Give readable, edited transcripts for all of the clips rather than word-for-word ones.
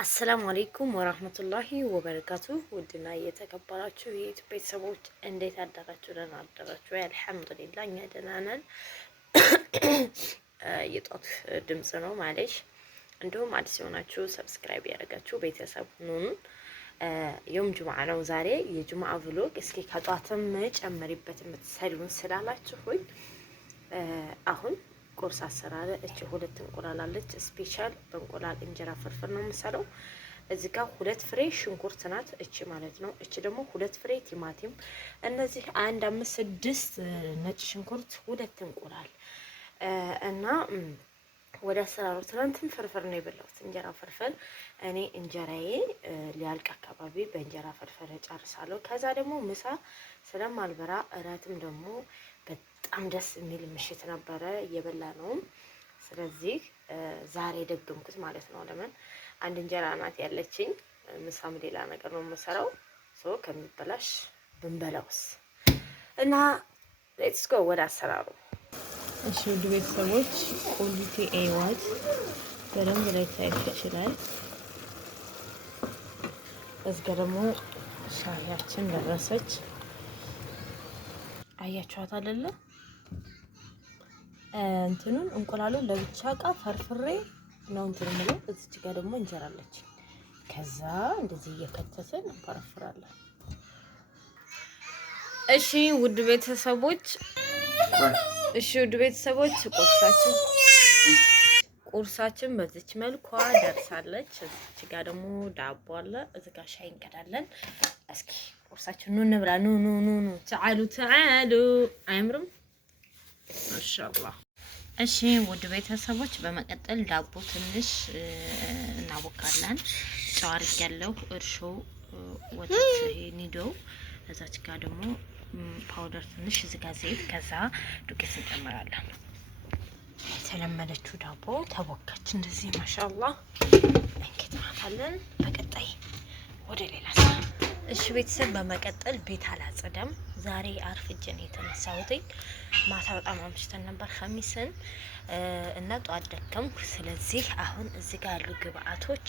አሰላሙ አለይኩም ወራህመቱላሂ ወበረካቱ። ውድና የተከበራችሁ የኢትዮጵያ ቤተሰቦች እንዴት አደራችሁ? ደህና አደራችሁ? አልሐምዱሊላህ እኛ ደህና ነን። የጧት ድምጽ ነው ማለሽ። እንዲሁም አዲስ የሆናችሁ ሰብስክራይብ ያደረጋችሁ ቤተሰብ ሁኑን። የውም ጁምዓ ነው ዛሬ የጁምዓ ቭሎግ። እስኪ ከጧትም ጨምሪበት የምትሰሉን ስላላችሁኝ አሁን ቁርስ አሰራር እቺ ሁለት እንቁላል አለች። ስፔሻል በእንቁላል እንጀራ ፍርፍር ነው የምሰራው። እዚህ ጋር ሁለት ፍሬ ሽንኩርት ናት እቺ ማለት ነው። እቺ ደግሞ ሁለት ፍሬ ቲማቲም፣ እነዚህ 1 5 6 ነጭ ሽንኩርት፣ ሁለት እንቁላል እና ወደ አሰራሩ ትናንትም ፍርፍር ነው የበላሁት፣ እንጀራ ፍርፍር። እኔ እንጀራዬ ሊያልቅ አካባቢ በእንጀራ ፍርፍር ጨርሳለሁ። ከዛ ደግሞ ምሳ ስለማልበራ እራትም ደግሞ በጣም ደስ የሚል ምሽት ነበረ እየበላ ነው። ስለዚህ ዛሬ ደገምኩት ማለት ነው። ለምን አንድ እንጀራ ናት ያለችኝ፣ ምሳም ሌላ ነገር ነው የምሰራው። ሶ ከሚበላሽ ብንበላውስ እና ሌትስ ጎ ወደ አሰራሩ። እሺ ውድ ቤተሰቦች ቁሊቴ ኤዋት በደንብ ላይ ታይፍ ይችላል። እዚህ ጋር ደግሞ ሻሂያችን ደረሰች። አያችኋት አይደለ? እንትኑን እንቁላሉን ለብቻ እቃ ፈርፍሬ ነው እንትን ምለው። እዚች ጋር ደግሞ እንጀራ አለች። ከዛ እንደዚህ እየከተትን እንፈረፍራለን። እሺ ውድ ቤተሰቦች ቁርሳችን በዚች መልኳ ደርሳለች። እዚች ጋር ደግሞ ዳቦ አለ። እዚህ ጋር ሻይ እንቀዳለን። እስኪ ቁርሳችን ኑ እንብላ። ኑ ተዓሉ። አያምርም? ማሻአላህ። እሺ ውድ ቤተሰቦች በመቀጠል ዳቦ ትንሽ እናቦካለን። ጨው አድርጌያለሁ፣ እርሾ፣ ወተት፣ ይሄ ኒዶ። እዛች ጋር ደግሞ ፓውደር ትንሽ፣ እዚህ ጋር ዘይት፣ ከዛ ዱቄት እንጨምራለን። የተለመደችው ዳቦ ተቦካች እንደዚህ ማሻአላህ። እንከታተለን በቀጣይ ወደ ሌላ ስራ። እሺ ቤተሰብ በመቀጠል ቤት አላጸዳም። ዛሬ አርፍጄ ነው የተነሳሁት። ማታ በጣም አምሽተን ነበር ኸሚስን እና ጧት ደከምኩ። ስለዚህ አሁን እዚህ ጋር ያሉ ግብአቶች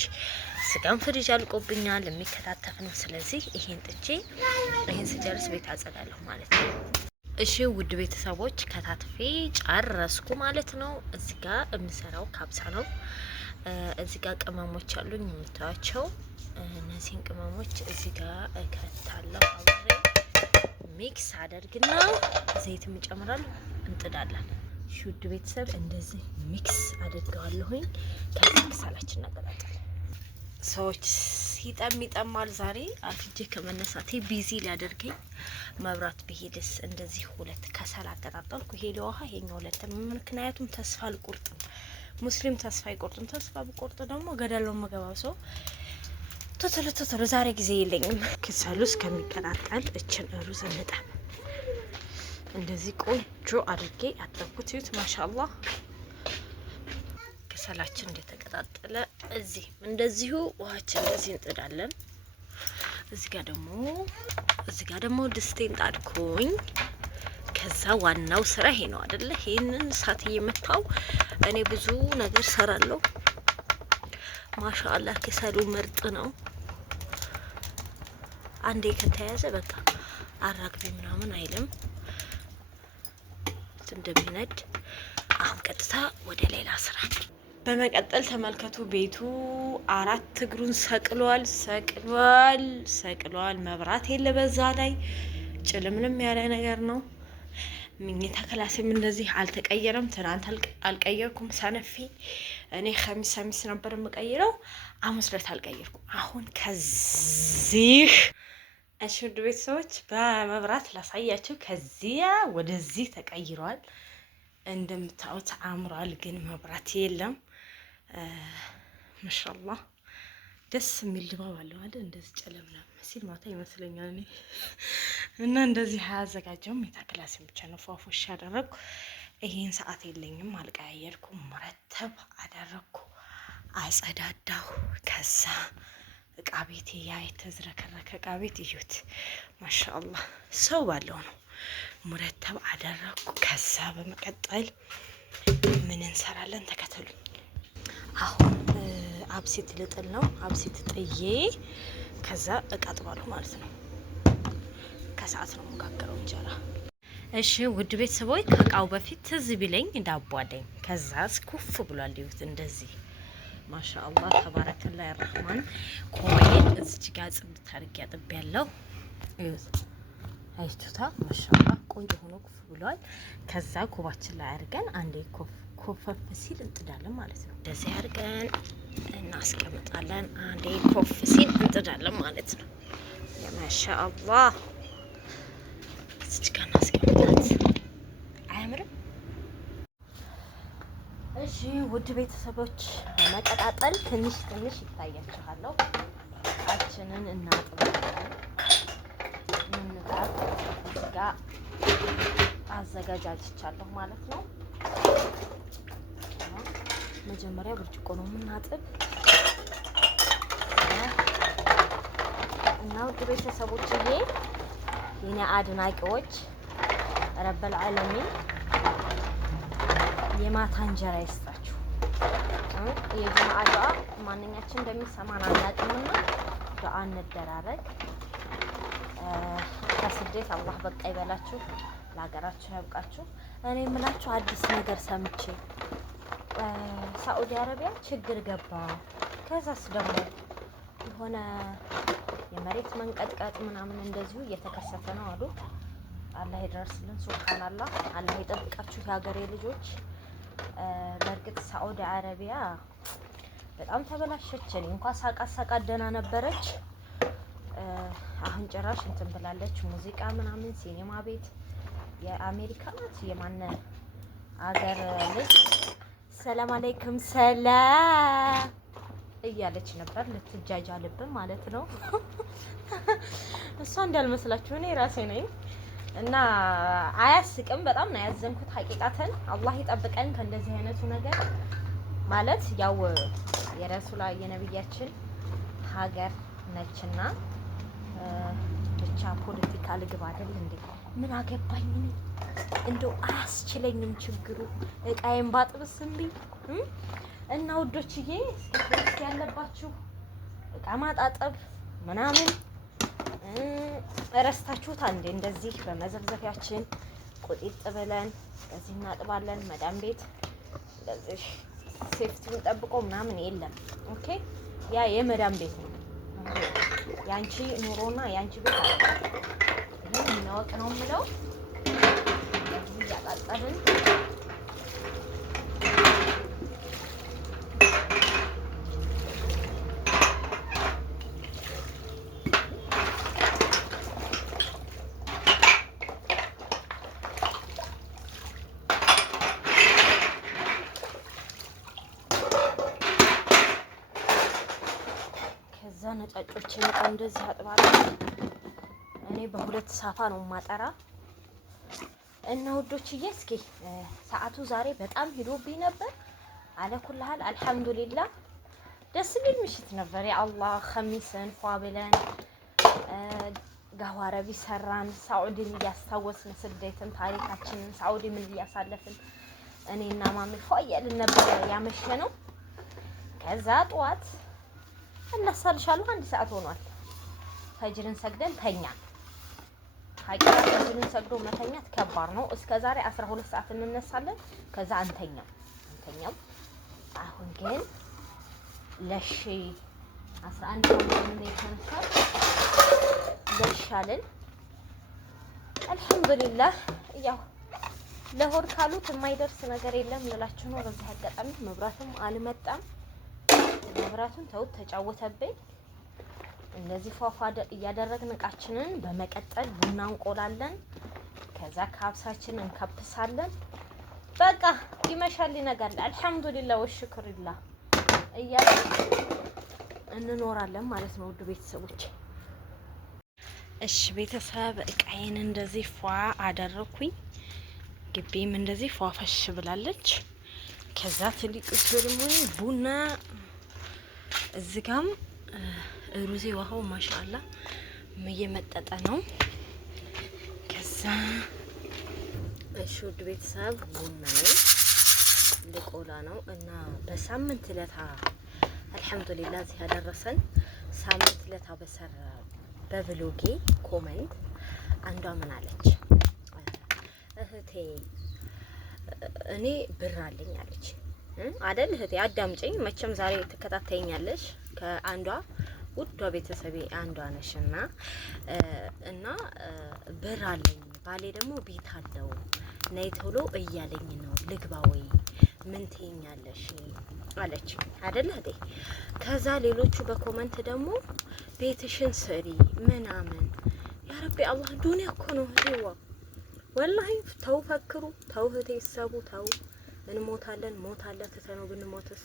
ስጋም ፍሪጅ አልቆብኛል፣ የሚከታተፍ ነው። ስለዚህ ይሄን ጥጄ ይሄን ስጨርስ ቤት አጸዳለሁ ማለት ነው። እሺ ውድ ቤተሰቦች ከታትፌ ጨረስኩ ማለት ነው። እዚህ ጋር የምሰራው ካብሳ ነው። እዚህ ጋር ቅመሞች አሉኝ የምታዩቸው። እነዚህን ቅመሞች እዚህ ጋር እከታለሁ። አብሬ ሚክስ አደርግና ዘይት እንጨምራለን፣ እንጥዳለን። እሺ ውድ ቤተሰብ እንደዚህ ሚክስ አድርገዋለሁኝ። ከዚህ ከሰላችን እናቀጣጣለን። ሰዎች ይጠማል። ዛሬ አፍጄ ከመነሳቴ ቢዚ ሊያደርገኝ መብራት ብሄድስ እንደዚህ ሁለት ከሰል አቀጣጠልኩ። ይሄ ለውሃ ይሄኛው ሁለት። ምክንያቱም ተስፋ አልቆርጥም። ሙስሊም ተስፋ አይቆርጥም። ተስፋ ብቆርጥ ደግሞ ገደለው መገባው ሰው ቶቶሎ ዛሬ ጊዜ የለኝም። ከሰሉ እስከሚቀጣጠል እችን ሩዝ እንጠብ። እንደዚህ ቆንጆ አድርጌ አጠብኩት። ይሁት ማሻአላህ። ከሰላችን እንደተቀጣጠለ እዚህ እንደዚሁ ውሃችን እንደዚህ እንጥዳለን። እዚህ ጋር ደግሞ ድስቴን ጣድኩኝ። ከዛ ዋናው ስራ ይሄ ነው አይደለ? ይሄንን እሳት እየመታው እኔ ብዙ ነገር ሰራለሁ። ማሻአላህ ከሰሉ ምርጥ ነው። አንዴ ከተያዘ በቃ አራግቢ ምናምን አይልም እንደሚነድ። አሁን ቀጥታ ወደ ሌላ ስራ። በመቀጠል ተመልከቱ፣ ቤቱ 4 እግሩን ሰቅሏል። መብራት የለ፣ በዛ ላይ ጭልምልም ያለ ነገር ነው። ምኝታ ክላሴም እንደዚህ አልተቀየረም። ትናንት አልቀየርኩም ሰነፊ። እኔ ኸሚስ ነበር የምቀይረው፣ ሐሙስ ዕለት አልቀየርኩም። አሁን ከዚህ እሺ ውድ ቤተሰቦች በመብራት ላሳያችሁ። ከዚያ ወደዚህ ተቀይሯል። እንደምታዩት አምሯል፣ ግን መብራት የለም። ማሻአላህ ደስ የሚል ድባብ አለው አይደል? እንደዚህ ጨለምለም ሲል ማታ ይመስለኛል እኔ እና እንደዚህ አያዘጋጀውም። የታክላሲን ብቻ ነው ፏፎሽ ያደረኩ። ይሄን ሰዓት የለኝም፣ አልቀያየርኩም። መረተብ አደረኩ፣ አጸዳዳሁ። ከዛ እቃ ቤቴ ያ የተዝረከረከ እቃ ቤት ይዩት፣ ማሻአላህ ሰው ባለው ነው። መረተብ አደረኩ። ከዛ በመቀጠል ምን እንሰራለን? ተከተሉኝ። አሁን አብሲት ልጥል ነው። አብሲት ጥዬ ከዛ እቀጥባለሁ ማለት ነው። ከሰዓት ነው መጋገረው እንጀራ። እሺ ውድ ቤተሰቦች ከቃው በፊት ትዝ ቢለኝ ዳቦ አለኝ። ከዛ ስኩፍ ብሏል። ይሁት እንደዚህ ማሻአላህ ተባረከላህ አርህማን። ኮባዬን እዚች ጋር ጽድት አድርጌ አጥቤያለሁ። ይሁት አይቱታ ማሻአላህ ቆንጆ ሆኖ ኩፍ ብሏል። ከዛ ኮባችን ላይ አድርገን አንዴ ኮፈፍ ሲል እንጥዳለን ማለት ነው። እንደዚህ አድርገን እናስቀምጣለን። አንዴ ኮፍ ሲል እንጥዳለን ማለት ነው። ማሻአላህ እዚች ጋር እናስቀምጣት። አያምርም? እሺ ውድ ቤተሰቦች በመቀጣጠል ትንሽ ይታያችኋል። እቃችንን እናጥባለን። ምንጣፍ እዚህ ጋር አዘጋጃጅቻለሁ ማለት ነው። መጀመሪያ ብርጭቆ ነው የምናጥብ እና ውድ ቤተሰቦችዬ የኔ አድናቂዎች ረበል ዓለሚን የማታ እንጀራ ይስጣችሁ። የጁምዓ ዱዓ ማንኛችን እንደሚሰማን አናውቅምና ዱዓ እንደራረግ። ከስደት አላህ በቃ ይበላችሁ፣ ለሀገራችሁ ያብቃችሁ። እኔ የምላችሁ አዲስ ነገር ሰምቼ ሳዑዲ አረቢያ ችግር ገባ። ከዛስ ደግሞ የሆነ የመሬት መንቀጥቀጥ ምናምን እንደዚሁ እየተከሰተ ነው አሉ። አላህ ይደርስልን። ሱብሃንአላህ። አላህ ይጠብቃችሁ የሀገሬ ልጆች። በእርግጥ ሳዑዲ አረቢያ በጣም ተበላሸች። እኔ እንኳን ሳቃ ደህና ነበረች። አሁን ጭራሽ እንትን ብላለች። ሙዚቃ ምናምን ሲኒማ ቤት የአሜሪካ ናት የማነ አገር ልጅ ሰላም አለይኩም ሰላም እያለች ነበር። ልትጃጃልብን ማለት ነው። እሷ እንዳልመስላችሁ እኔ ራሴ ነኝ። እና አያስቅም። በጣም ነው ያዘንኩት ሀቂቃተን። አላህ ይጠብቀን ከእንደዚህ አይነቱ ነገር። ማለት ያው የረሱላ የነብያችን ሀገር ነችና ብቻ ፖለቲካ ልግብ አይደል እንዴ? ምን አገባኝ እኔ እንደው አያስችለኝም ችግሩ። እቃዬን ባጥብስልኝ እና ውዶችዬ ያለባችሁ እቃ ማጣጠብ ምናምን እረስታችሁት አንዴ እንደዚህ በመዘብዘፊያችን ቁጢጥ ብለን እንደዚህ እናጥባለን። መዳም ቤት እንደዚህ ሴፍቲውን ጠብቆ ምናምን የለም። ኦኬ ያ የመዳም ቤት ነው። ያንቺ ኑሮና ያንቺ ቤት አለ። ይሄን እናወቅ ነው የምለው። እንደዚህ እያጣጠብን ነጫጮችን እቃ እንደዚህ አጥባለሁ። እኔ በሁለት ሳፋ ነው ማጠራ እና ውዶችዬ እስኪ ሰዓቱ ዛሬ በጣም ሂዶብኝ ነበር። አለኩልሃል አልሐምዱሊላህ ደስ የሚል ምሽት ነበር። ያ አላህ ኸሚስን ፏ ብለን ጋዋረቢ ሰራን። ሳዑዲን እያስታወስን ስደትን ታሪካችንን ሳዑዲ ምን እያሳለፍን እኔና ማሚ ፏ እያልን ነበር ያመሸ ነው። ከዛ ጠዋት እነሳልሻለሁ 1 ሰዓት ሆኗል። ፈጅርን ሰግደን ተኛን። ሀቂቃ ፈጅርን ሰግዶ መተኛት ከባድ ነው። እስከዛሬ 12 ሰዓት እንነሳለን፣ ከዛ አንተኛም። አሁን ግን ለሺ 11 ሰዓት ነው የተነሳው። ለሻልን አልሐምዱሊላህ። ያው ለሆድ ካሉት የማይደርስ ነገር የለም ልላችሁ ነው። በዚህ አጋጣሚ መብራትም አልመጣም። መብራቱን ተውት ተጫወተብኝ። እንደዚህ ፏፏደ እያደረግን እቃችንን በመቀጠል ቡና እንቆላለን። ከዛ ካብሳችንን እንከብሳለን። በቃ ይመሻል ይነጋል። አልሐምዱሊላህ ወሽክሪላህ እያልን እንኖራለን ማለት ነው ውድ ቤተሰቦች። እሺ ቤተሰብ እቃዬን እንደዚህ ፏ አደረኩኝ። ግቢም እንደዚህ ፏፈሽ ብላለች። ከዛ ትልቅ ሴሪሞኒ ቡና እዚጋም ሩዜ ውሃው ማሻአላ እየመጠጠ ነው። ከዛ እሺ ውድ ቤተሰብ ቡናዬ ልቆላ ነው እና በሳምንት ለታ አልሐምዱሊላህ እዚህ ያደረሰን ሳምንት ለታ በሰራ በቭሎጌ ኮሜንት አንዷ ምን አለች? እህቴ እኔ ብር አለኝ አለች አይደል? እህቴ አዳምጪኝ፣ መቼም ዛሬ ትከታተይኛለሽ። ከአንዷ ውዷ ቤተሰቤ አንዷ ነሽና እና ብር አለኝ ባሌ ደግሞ ቤት አለው ነይ ቶሎ እያለኝ ነው ልግባ ወይ ምን ትይኛለሽ አለች አይደል እህቴ? ከዛ ሌሎቹ በኮመንት ደግሞ ቤትሽን ስሪ ምናምን። ያ ረቢ አላህ ዱንያ እኮ ነው እህቴዋ፣ ወላሂ ተው ፈክሩ፣ ተው እህቴ ሰቡ፣ ተው እንሞታለን፣ ሞታለን ትተነው ብንሞትስ?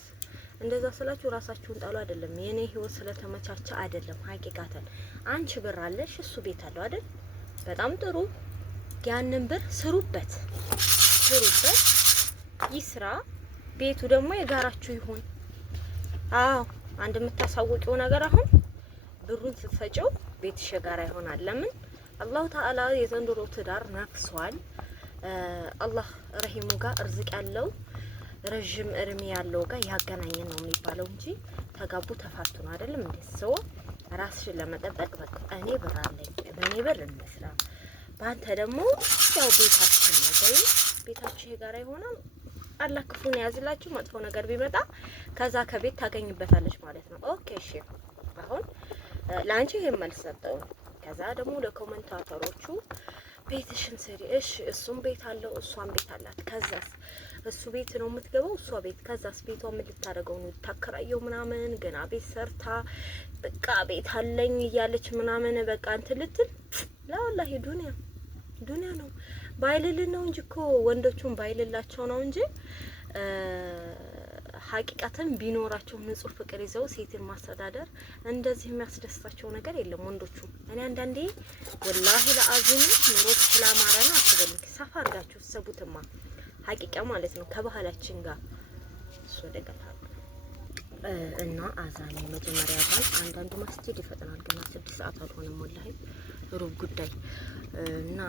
እንደዛ ስላችሁ ራሳችሁን ጣሉ አይደለም። የኔ ህይወት ስለተመቻቸ አይደለም። ሀቂቃተን አንቺ ብር አለሽ፣ እሱ ቤት አለው አይደል? በጣም ጥሩ። ያንን ብር ስሩበት፣ ስሩበት ይስራ። ቤቱ ደግሞ የጋራችሁ ይሁን። አዎ አንድ የምታሳውቂው ነገር አሁን ብሩን ስትሰጪው ቤትሽ የጋራ ይሆናል። ለምን አላሁ ተዓላ የዘንድሮ ትዳር ነፍሷል። አላህ ረሂሙ ጋር እርዝቅ ያለው ረጅም እድሜ ያለው ጋር ያገናኘን ነው የሚባለው እንጂ ተጋቡ ተፋቱ ነው አይደለም እንዴ? ሰው ራስሽን ለመጠበቅ በቃ እኔ ብር አለኝ፣ በእኔ ብር እንስራ፣ ባንተ ደግሞ ያው ቤታችን ነው ወይ ቤታችሁ የጋራ ይሆናል። አላህ ክፉን ያዝላችሁ። መጥፎ ነገር ቢመጣ ከዛ ከቤት ታገኝበታለች ማለት ነው። ኦኬ እሺ፣ አሁን ላንቺ ይሄን መልስ ሰጠው። ከዛ ደግሞ ለኮሜንታተሮቹ ቤትሽን ስሪ፣ እሺ እሱም ቤት አለው እሷም ቤት አላት። ከዛስ እሱ ቤት ነው የምትገባው እሷ ቤት። ከዛስ ቤቷ ምን ልታደርገው ነው? ታከራየው ምናምን ገና ቤት ሰርታ በቃ ቤት አለኝ እያለች ምናምን በቃ እንትን ልትል ላወላሂ ዱንያ ዱንያ ነው። ባይልልን ነው እንጂ እኮ ወንዶቹን ባይልላቸው ነው እንጂ ሀቂቃትን ቢኖራቸው ንጹህ ፍቅር ይዘው ሴትን ማስተዳደር እንደዚህ የሚያስደስታቸው ነገር የለም ወንዶቹ። እኔ አንዳንዴ ወላሂ ለአዚም ኑሮ ስላማረና አትበሉኝ፣ ሰፋ አድርጋችሁ ሰቡትማ ሀቂቃ ማለት ነው ከባህላችን ጋር እሱ ደገታ እና አዛኔ መጀመሪያ አዛን አንዳንዱ መስጂድ ይፈጥናል። ገና 6 ሰዓት አልሆነም ወላሂ ሩብ ጉዳይ እና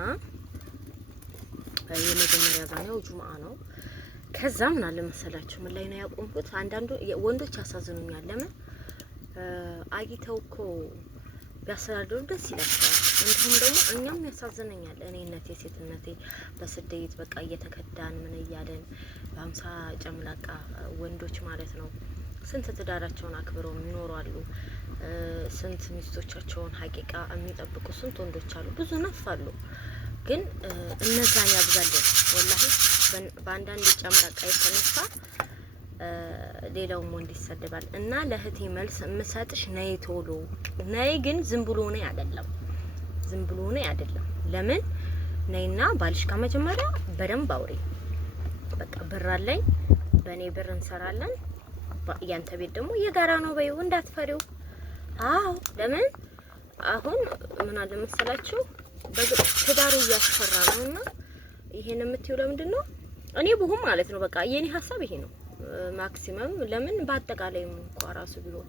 የመጀመሪያ አዛኔው ጁምአ ነው። ከዛ ምን አለ መሰላችሁ ምን ላይ ነው ያቆምኩት? አንዳንዱ ወንዶች ያሳዝኑኛል። ለምን አጊተው እኮ ቢያስተዳድሩ ደስ ይላቸዋል። እንዲሁም ደግሞ እኛም ያሳዝነኛል። እኔነቴ ሴትነቴ በስደት በቃ እየተከዳን ምን እያለን በ50 ጨምላቃ ወንዶች ማለት ነው ስንት ትዳራቸውን አክብረው የሚኖሩ አሉ። ስንት ሚስቶቻቸውን ሀቂቃ የሚጠብቁ ስንት ወንዶች አሉ። ብዙ ነፍ አሉ። ግን እነዛን ያብዛልን ወላሂ። በአንዳንድ ጨምላቃ የተነሳ ሌላውም ወንድ ይሰደባል። እና ለእህቴ መልስ የምሰጥሽ ነይ ቶሎ ነይ። ግን ዝም ብሎ ነይ አይደለም፣ ዝም ብሎ ነይ አይደለም። ለምን ነይና ባልሽ ጋር መጀመሪያ በደንብ አውሪ። በቃ ብር አለኝ፣ በእኔ ብር እንሰራለን፣ ያንተ ቤት ደግሞ የጋራ ነው በይው፣ እንዳትፈሪው። አዎ ለምን አሁን ምን አለ መሰላችሁ ትዳሩ እያስፈራ ነውና ይሄን የምትይው ለምንድን ነው? እኔ ብሁም ማለት ነው በቃ የኔ ሀሳብ ይሄ ነው ማክሲመም። ለምን በአጠቃላይ እንኳን ራሱ ቢሆን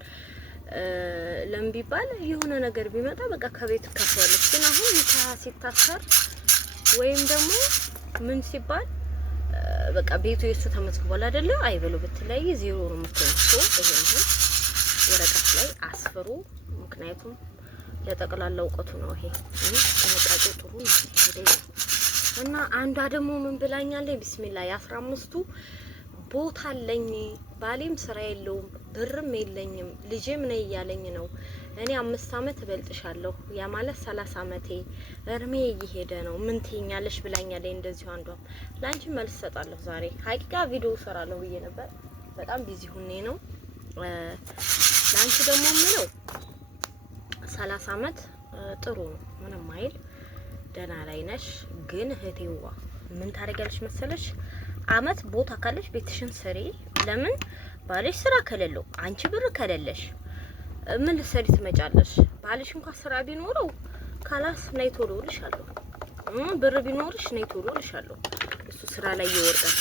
ለምን ቢባል የሆነ ነገር ቢመጣ በቃ ከቤት ከፈለች። ግን አሁን ኒካህ ሲታሰር ወይም ደግሞ ምን ሲባል በቃ ቤቱ የሱ ተመዝግቧል አይደለ? አይበሉ ብትለይ ዜሮ ነው የምትሆነው። ይሄን ወረቀት ላይ አስፍሩ። ምክንያቱም ለጠቅላላ እውቀቱ ነው ይሄ። ጥንቃቄ ጥሩ ነው። እና አንዷ ደግሞ ምን ብላኛለች? ቢስሚላህ የ15ቱ ቦታ አለኝ፣ ባሌም ስራ የለውም፣ ብርም የለኝም፣ ልጄም ነይ እያለኝ ነው። እኔ 5 አመት እበልጥሻለሁ፣ ያ ማለት 30 አመቴ እርሜ እየሄደ ነው። ምን ትይኛለሽ ብላኛለች። እንደዚሁ አንዷም ላንቺ መልስ ሰጣለሁ ዛሬ። ሀቂቃ ቪዲዮ ሰራለሁ ብዬ ነበር፣ በጣም ቢዚ ሁኔ ነው። ላንቺ ደግሞ ምለው 30 አመት ጥሩ ነው፣ ምንም አይል ደህና ላይ ነሽ። ግን እህቴዋ ምን ታደርጊያለሽ መሰለሽ? አመት ቦታ ካለሽ ቤትሽን ስሪ። ለምን ባልሽ ስራ ከሌለው አንቺ ብር ከሌለሽ ምን ልትሰሪ ትመጫለሽ? ባልሽ እንኳን ስራ ቢኖረው ካላስ ነይ ቶሎ ልሻለሁ፣ ብር ቢኖርሽ ነይ ቶሎ ልሻለሁ። እሱ ስራ ላይ ይወርዳል።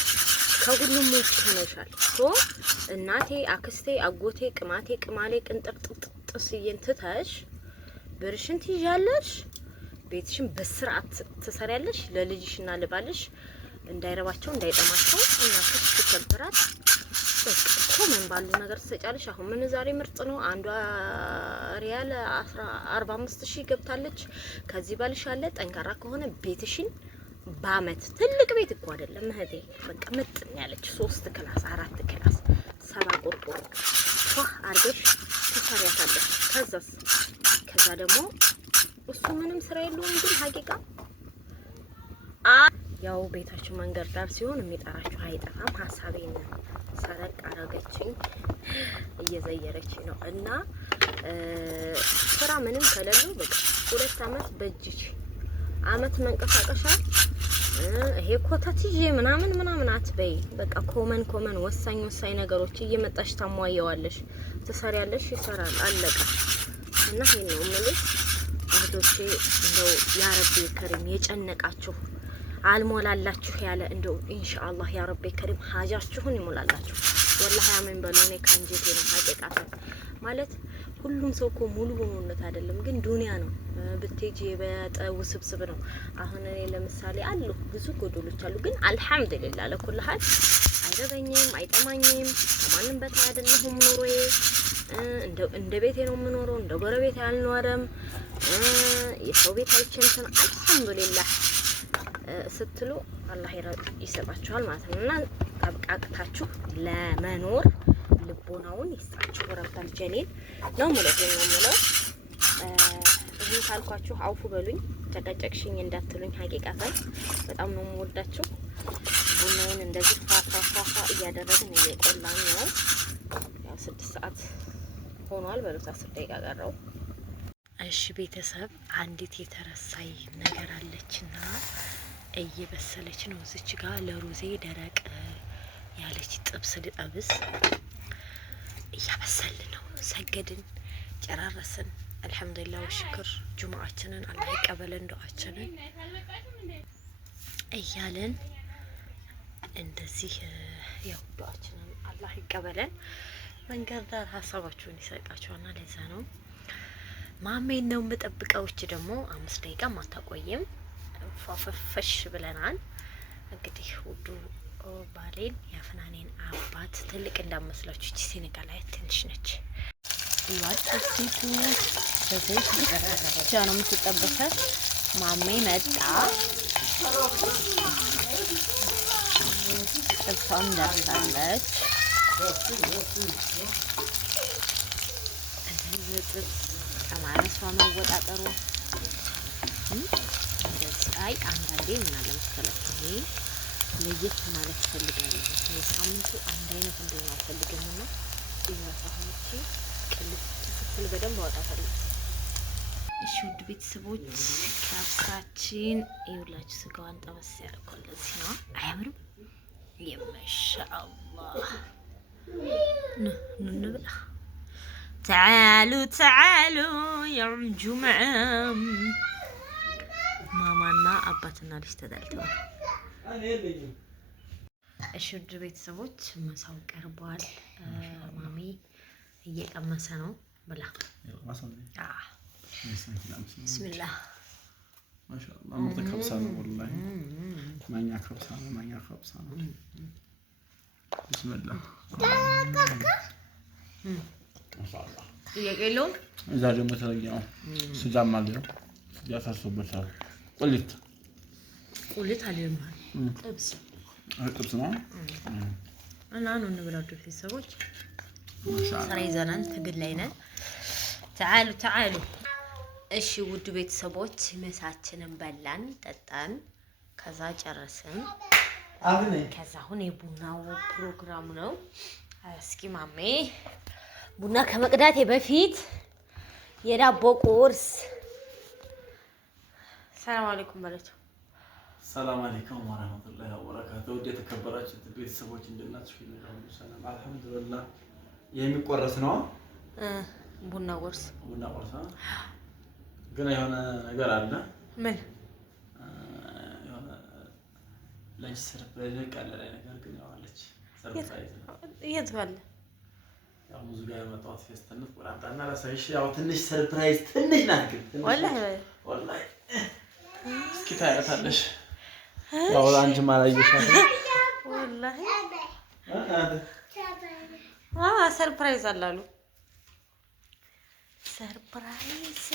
ከሁሉም ውጭ ሆነሻል። እናቴ፣ አክስቴ፣ አጎቴ፣ ቅማቴ፣ ቅማሌ ቅንጥርጥጥስዬን ትተሽ ብርሽን ትይዣለሽ። ቤትሽን በስርዓት ትሰሪያለሽ። ለልጅሽና ለባልሽ እንዳይረባቸው እንዳይጠማቸው እናትሽ ትከብራት ኮመን ባሉ ነገር ትሰጫለሽ። አሁን ምን ዛሬ ምርጥ ነው። አንዷ ሪያል 45,000 ገብታለች። ከዚህ ባልሽ አለ ጠንካራ ከሆነ ቤትሽን በአመት ትልቅ ቤት እኮ አይደለም እህቴ፣ በቃ ምጥን ያለች 3 ክላስ 4 ክላስ 7 ቆርቆሮ አርገሽ ትሰሪያታለሽ። ከዛ ደግሞ እሱ ምንም ስራ የለውም ግን ሀቂቃ ያው ቤታችሁ መንገድ ዳር ሲሆን የሚጠራችሁ አይጠፋም። ሀሳቤን ሰረቅ አረገችኝ፣ እየዘየረችኝ ነው። እና ስራ ምንም ከሌለው በቃ 2 አመት በእጅሽ አመት መንቀሳቀሻ ይሄ ኮተት ይዤ ምናምን አትበይ። በቃ ኮመን ወሳኝ ነገሮች እየመጣሽ ታሟየዋለሽ፣ ትሰሪያለሽ፣ ይሰራል፣ አለቀ። እና ይሄ ነው የምልሽ እህቶቼ። እንደው ያ ረቢ ከሪም የጨነቃችሁ አልሞላላችሁ ያለ እንደው ኢንሻአላህ ያ ረቢ ከሪም ሀጃችሁን ይሞላላችሁ። ወላሂ አሜን በሉ። እኔ ካንጀቴ ነው ሀቂቃታ ማለት ሁሉም ሰው እኮ ሙሉ በሙሉነት አይደለም፣ ግን ዱንያ ነው ብትሄጂ ውስብስብ ነው። አሁን እኔ ለምሳሌ አሉ ብዙ ጎዶሎች አሉ፣ ግን አልሐምዱሊላህ ለኩል ሀል አይረበኝም፣ አይጠማኝም። ከማንም በታይ አይደለሁም ኑሮዬ። እንደ ቤቴ ነው የምኖረው፣ እንደ ጎረቤት አልኖረም። የሰው ቤት አይቸንተን አልሐምዱሊላህ ስትሉ አላህ ይሰጣችኋል ማለት ነው። እና አብቃቅታችሁ ለመኖር ልቦናውን ይስጣችሁ ረባል ጀሊል ነው ማለት ነው የምለው። ይሄን ካልኳችሁ አውፉ በሉኝ፣ ጨቀጨቅሽኝ እንዳትሉኝ። ሀቂቃታን በጣም ነው የምወዳችሁ። ቡናውን እንደዚህ ፋፋፋፋ እያደረግን እየቆላን ነው። ያው 6 ሰዓት ሆኗል በሉት፣ 10 ደቂቃ ቀረው። እሺ ቤተሰብ አንዲት የተረሳይ ነገር አለችና እየበሰለች ነው። እዚች ጋር ለሩዜ ደረቅ ያለች ጥብስ ልጠብስ እያበሰልን ነው። ሰገድን፣ ጨራረስን። አልሐምዱሊላህ ወሽክር። ጁምዓችንን አላህ ይቀበለን፣ ዱዓችንን እያለን እንደዚህ ያው ዱዓችንን አላህ ይቀበለን። መንገድ ዳር ሀሳባችሁን ይሰጣችኋልና ለዛ ነው ማሜን ነው የምጠብቀው። እቺ ደግሞ 5 ደቂቃ ማታቆይም። ፏፈፈሽ ብለናል። እንግዲህ ውዱ ባሌን ያፍናኔን አባት ትልቅ እንዳመስላችሁ እቺ ሴኔጋላዊት ትንሽ ነች። ይዋጥሲቱ በዘይት ብቻ ነው የምትጠበሰው። ማሜ መጣ፣ ጥብሷም ደርሳለች። እንደዚህ ከማረሷ መወጣጠሩ አይ አንዳንዴ ምን አለ መሰላችሁ ይሄ ለየት ማለት ፈልጋለሁ። የሳምንቱ አንድ አይነት እንደሆነ አልፈልግምና ይወጣሁት ቅልጥ ስትል በደንብ አወጣታለሁ። እሺ ውድ ቤተሰቦች ካብሳችን ይውላችሁ ስጋዋን ጠበስ ያደርጋል። እዚህ ነው አያምርም? የማሻአላህ እንብላ። تعالوا يوم جمعة ማማና አባትና ልጅ ተጣልተዋል። እሺ ውድ ቤተሰቦች ምሳው ቀርቧል። ማሚ እየቀመሰ ነው። ብላ ቢስሚላህ ማሻአላህ ምርጥ ከብሳ ነው ወላሂ። ማኛ ከብሳ ነው። ቢስሚላህ ማሻአላህ የቀለው እዛ ደግሞ ተለያው ስጋም አለው። ስጋ ታስቦበታል። ቁልት አለማ ጥብስ ነው እና ነው እንብላው ቤተሰቦች። ማሻአላህ ሰራ ይዘናል፣ ትግል ላይ ነን። ተዓሉ እሺ ውድ ቤተሰቦች ምሳችንን በላን ጠጣን፣ ከዛ ጨረስን። ከዛ አሁን የቡናው ፕሮግራም ነው። እስኪ ማሜ ቡና ከመቅዳቴ በፊት የዳቦ ቁርስ። ሰላም አለይኩም በለቸው። ሰላም አለይኩም ወራህመቱላሂ ወበረካቱሁ። ወደ ተከበራችሁ ቤተሰቦች እንደናችሁ ይነጋሉ። ሰላም አልሐምዱሊላህ። የሚቆረስ ነው ቡና ቁርስ ግን የሆነ ነገር አለ። ምን የሆነ ለንች ሰርፕራይዝ ቀለ ላይ ነገር ግን ያዋለች ሰርፕራይዝ ነው። የት ባለ ያው ሙዙ ጋር የመጣሁት ፌስተነት ወራጣና ራሳይሽ ያው ትንሽ ሰርፕራይዝ ትንሽ ናት ግን ወላሂ እስኪ ታያታለሽ። ያው አንቺ ማላየሻት ወላሂ ሰርፕራይዝ አላሉ። ሰርፕራይዝ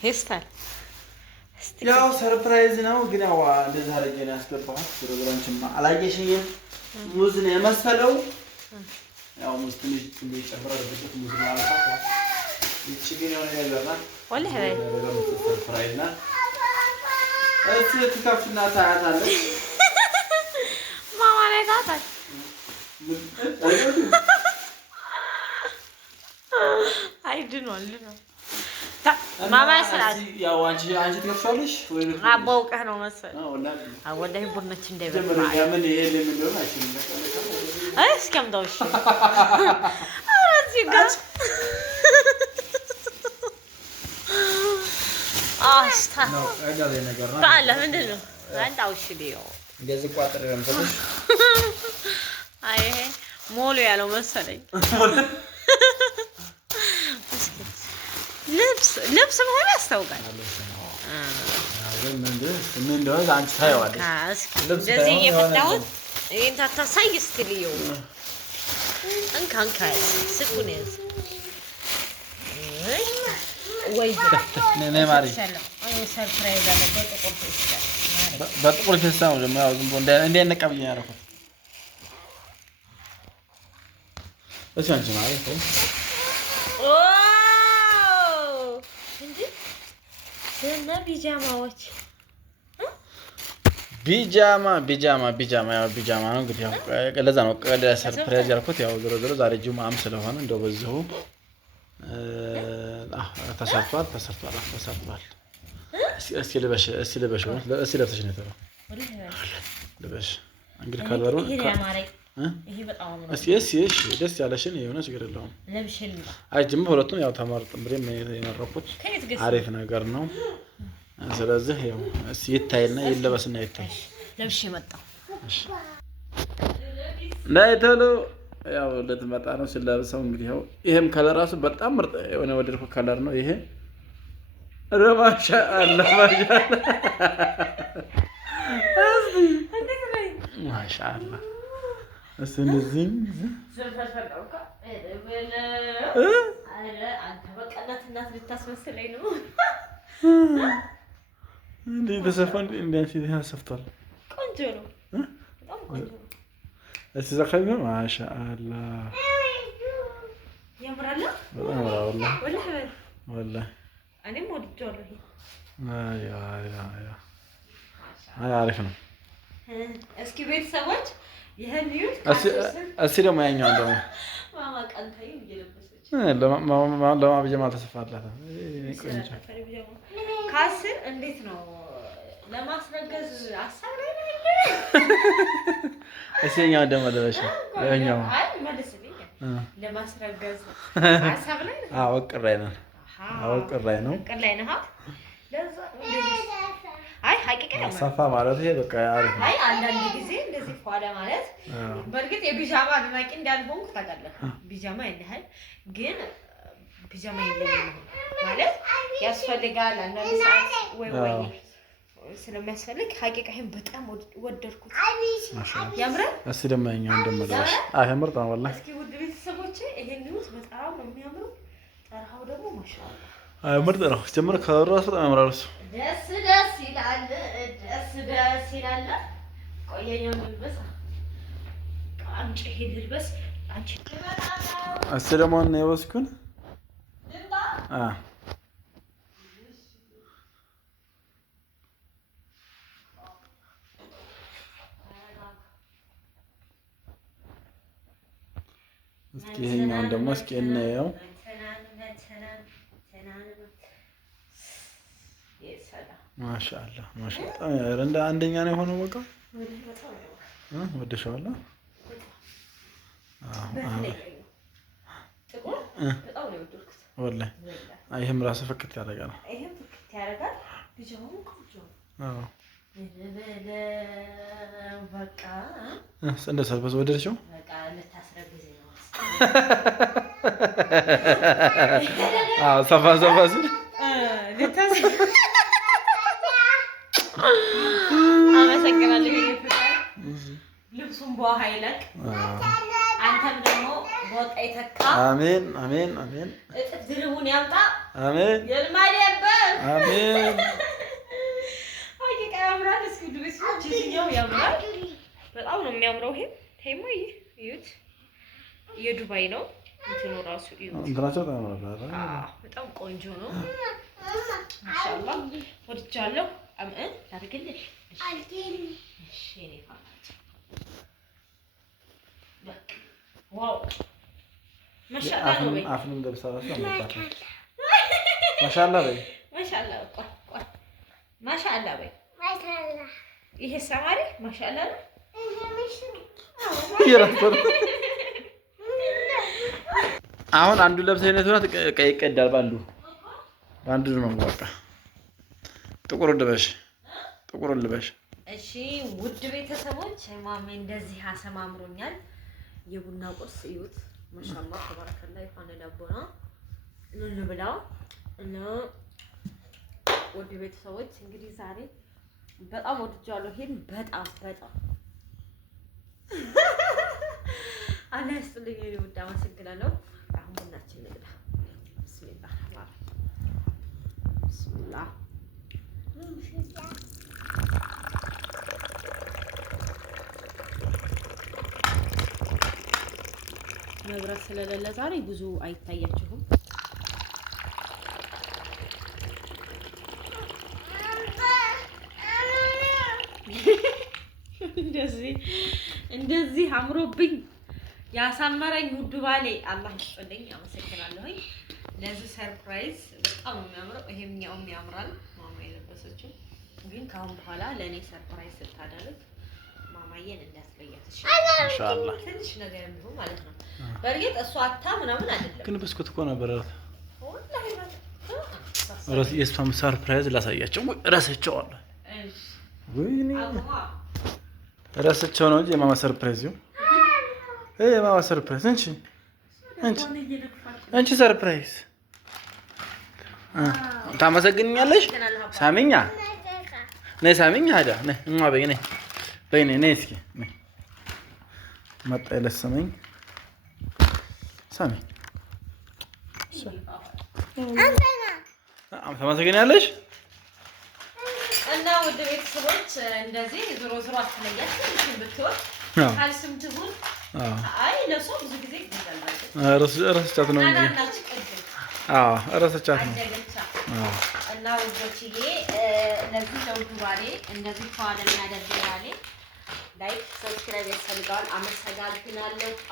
ፌስታል ያው ሰርፕራይዝ ነው ግን ያው እንደዛ አድርጌ ነው ያስገባሁት። ፕሮግራምችማ አላየሽኝም? ሙዝ ነው የመሰለው። ያው ሙዝ ትንሽ ጨምረር ብቻ ሙዝ ነው አልፋታ። እቺ ግን የሆነ ነገር ናት ወላሂ ሰርፕራይዝ ናት። እዚህ ትከፍትና ታያታለች። ማማ ላይ ታታል አይድኗል ነው ማማ ስላት ያው አንቺ ትከፍሻለሽ ወይ ነው አባውቀህ ነው መሰለኝ። ወላሂ ቡድነች እንደበላ ምን ይሄ ለምን ነው አይችልም እስኪ አምጣው። እሺ አራዚህ ጋር አስታ ነው አጋለ ነገር ነው ታላ ምንድን ነው አንታው? እሺ ቢዮ እንደዚህ ቋጥሬ ነው ተብሽ አይ ሞሎ ያለው መሰለኝ። ልብስ መሆን ያስታውቃል። ምን እንደሆነ አንቺ ታየዋለሽ። እንደዚህ የፈታሁት ይሄን ታታሳይ ስትልዩ እንካ ስኩን ያዝ ወይ ነኔ ማሪ ሰርፕራይዝ አለ። በጥቁር ፌስታ ነው ደግሞ ያው ዝም ብሎ እንደ ነቀብኝ ያደረኩት። እሺ አንቺ ማለት ነው እና ቢጃማዎች ቢጃማ ያው ቢጃማ ነው እንግዲህ ያው ለዛ ነው ቀለ ሰርፕራይዝ ያልኩት። ያው ዞሮ ዛሬ ጁምአም ስለሆነ እንደው በዚሁ ተሰርቷል። እስኪ ልበሽ ለብሰሽ ነው ተባለ። ልበሽ እንግዲህ ካልበሩ ይሄ በጣም ነው። እሺ ደስ ያለሽን የሆነ ችግር የለውም። ለብሽልኝ አይጅም ሁለቱም ያው ተመርጥምብሬም የመረኩት አሪፍ ነገር ነው። ስለዚህ ያው እስኪ ይታይና ይለበስና ይታይ። ለብሽ መጣው እሺ ናይተሎ ያው ለተመጣ ነው ስለብሰው እንግዲህ ያው ይሄም ከለር ራሱ በጣም ምርጥ የሆነ ወደድኩት ከለር ነው ይሄ። ረማሻ አላህ ማሻአላህ እሱ እንደዚህ አንተ በቀናት እናት ልታስመስለኝ ነው እንዴ? ተሰፋን እንዴ? ተሰፍቷል። ቆንጆ ነው በጣም ቆንጆ ነው። እሺ ዘኸኝ ማሻአላህ ያምራል። በጣም ያምራል ወላሂ እኔም ወድጄዋለሁ። አሪፍ ነው። እስኪ ቤተሰቦች ይሄን ይዩት። እስኪ ደግሞ ያኛውን ደግሞ ማማ ቀንታይ እየለበሰች ለማ ቢጃማ ተሰፋላት ቆንጆ ካስር እንዴት ነው ለማስረገዝ አሳብ ላይ ነው። እስኪ ያኛውን ደግሞ ለበሽ ያኛው አይ መልስልኝ። ለማስረገዝ አሳብ ላይ ነው። አዎ ቅራይ ነው። ቅራይ ነው። ለዛ አይ ሐቂቀት ነው ሰፋ ማለት ይሄ በቃ አሪፍ ነው። አይ አንዳንድ ጊዜ እንደዚህ ፏላ ማለት በእርግጥ የቢጃማ አድናቂ እንዳልሆንኩ ታውቃለህ። ቢጃማ ይልሃል ግን ቢጃማ የለኝም ማለት ያስፈልጋል አንዳንድ ሰዓት ወይ ስለሚያስፈልግ ሐቂቀትን በጣም ወደድኩት። ማሻአላህ ያምራል። እስኪ ደግሞ ያኛውን እንደመለሽ ምርጥ ነው ወላሂ። እስኪ ውድ ቤተሰቦቼ ይሄን ይሁት በጣም ነው የሚያምረው። ጠራው ደግሞ ማሻአላህ ምርጥ ነው። ጀምር ከራሱ በጣም ያምራል። እሱ ደስ ይላል። ቆየኛው ልልበስ አንቺ ይሄ ልልበስ አንቺ እስኪ ደግሞ ነው የወስኩን እስኪ ይሄኛውን ደግሞ እስኪ እንየው። ማሻአላህ እንደ አንደኛ ነው የሆነው። በቃ ወደሻዋለሁ። ወላሂ ይሄም ራሱ ፍክት ያደርጋል። እንደ ሰርበስ ወደድሽው? ሰፋ ሲል አመሰግናለሁ። ልብሱን በውሃ ይለቅ፣ አንተም ደግሞ በወጣ ይተካ። አሜን አሜን አሜን። እጥፍ ድርቡን ያምጣ። አሜን። የልማድ ያበር። አሜን። ያምራል። እስኪ ድብስ ይችኛው ያምራል። በጣም ነው የሚያምረው። ይሄማ እዩት፣ የዱባይ ነው እንትኑ ራሱ እዩት። በጣም ቆንጆ ነው። ማሻአላህ ወድጃለሁ። ታርግልሽ። እሺ እኔ ፋት ዋው ማሻአላህ ነው። አፍንም ደብሳራሱ አመጣጣ ማሻአላህ በይ። ማሻአላህ ቆይ ማሻአላህ በይ። ማሻአላህ ይሄ ሰማሪ ማሻአላህ ነው። አሁን አንዱ ለብሰ አይነት ሆነ ቀይ ይቀዳል። ባንዱ ነው በቃ ጥቁር ልበሽ። እሺ ውድ ቤተሰቦች ማሜ እንደዚህ አሰማምሮኛል። የቡና ቁርስ እዩት። ማሻአላህ ተባረከላ። የሆነ ዳቦ ነው እንብላው እና ውድ ቤተሰቦች እንግዲህ ዛሬ በጣም ወድጃለሁ። ይሄን በጣም አላህ ይስጥልኝ። ውድ አመሰግናለሁ። አሁን ቡናችን እንግዳ ቢስሚላህ መብራት ስለሌለ ዛሬ ብዙ አይታያችሁም። እንደዚህ አምሮብኝ ያሳመረኝ ውድ ባሌ አላህ ይስጥልኝ። አመሰግናለሁ። ለዚህ ሰርፕራይዝ በጣም ነው የሚያምረው። ይሄኛውም ያምራል። ማማ የለበሰችው ግን ካሁን በኋላ ለኔ ሰርፕራይዝ ስታደርግ ማማዬን እንዳትለያት ኢንሻአላህ። ትንሽ ነገር ቢሆን ማለት ነው። በእርግጥ እሷ አታ ምናምን አይደለም፣ ግን ብስኩት እኮ ነበር። ወላሂ የእሷም ሰርፕራይዝ ላሳያቸው ረስቼዋለሁ። ወይኔ ረስቼው ነው እንጂ የማማ ሰርፕራይዝ ነው። የማማ ሰርፕራይዝ አንቺ ሰርፕራይዝ ታመሰግኛለሽ። ሳሚኛ ነይ፣ ሳሚኛ ሄዳ ነይ፣ በይ ነይ፣ ነይ እስኪ ነይ። መጣ የለሰመኝ ሳሚ ታመሰግኛለሽ። እና ውድ ቤተሰቦች እንደዚህ ዞሮ አትለያችሁ ብትወጥ ካልስም ትሁን አይ ለሷ ብዙ ጊዜ ይገዛል። ረስቻት ነው እንጂ ረስቻት ነው። እና ውዶችዬ እነዚህ ለውዱ ባሌ እንደዚህ ተዋለ የሚያደርግላሌ ላይክ ሰብስክራይብ ያስፈልጋል።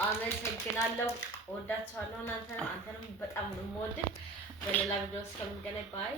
አመሰግናለሁ። እወዳችኋለሁ። አንተንም በጣም ነው የምወድህ። በሌላ ቪዲዮ እስከምንገናኝ ባይ